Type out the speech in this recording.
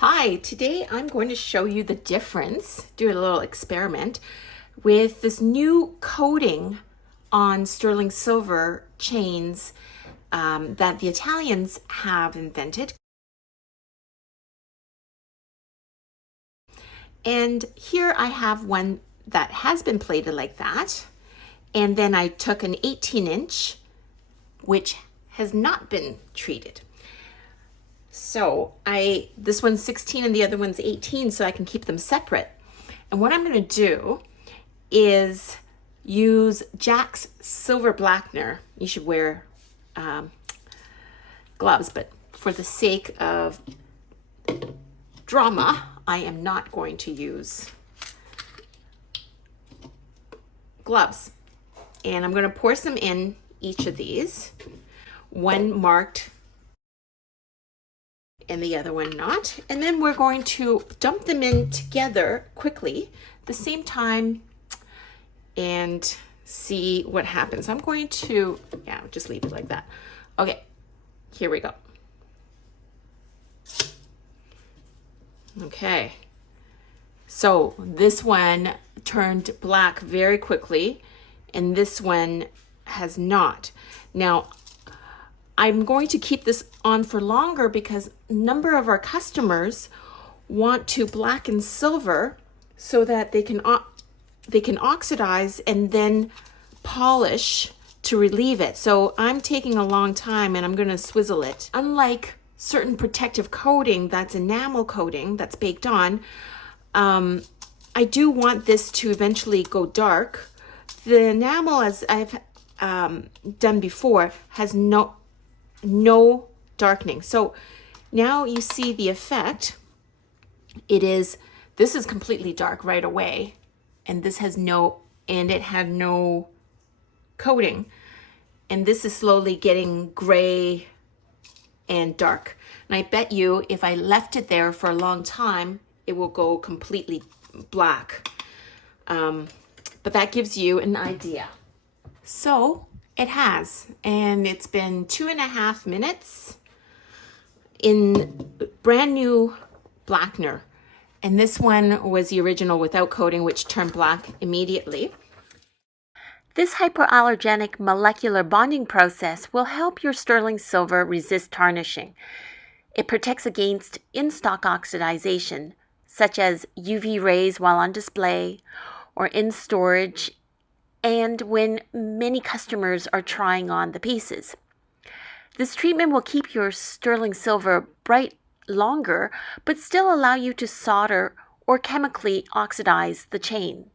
Hi, today I'm going to show you the difference, do a little experiment with this new coating on sterling silver chains that the Italians have invented. And here I have one that has been plated like that. And then I took an 18-inch, which has not been treated. So this one's 16 and the other one's 18, so I can keep them separate. And what I'm going to do is use Jack's silver blackener. You should wear gloves, but for the sake of drama, I am not going to use gloves. And I'm going to pour some in each of these, one marked and the other one not. And then we're going to dump them in together quickly at the same time and see what happens. I'm going to, just leave it like that. Okay, here we go. Okay, so this one turned black very quickly and this one has not. Now, I'm going to keep this on for longer because a number of our customers want to blacken silver so that they can oxidize and then polish to relieve it. So I'm taking a long time and I'm going to swizzle it. Unlike certain protective coating that's enamel coating that's baked on, I do want this to eventually go dark. The enamel, as I've done before, has no darkening. So now you see the effect. This is completely dark right away, and this has it had no coating, and this is slowly getting gray and dark. And I bet you if I left it there for a long time, it will go completely black. But that gives you an idea. So it has, and it's been 2.5 minutes in brand new blackener. And this one was the original without coating, which turned black immediately. This hypoallergenic molecular bonding process will help your sterling silver resist tarnishing. It protects against in-stock oxidization, such as UV rays while on display or in storage, and when many customers are trying on the pieces. This treatment will keep your sterling silver bright longer, but still allow you to solder or chemically oxidize the chain.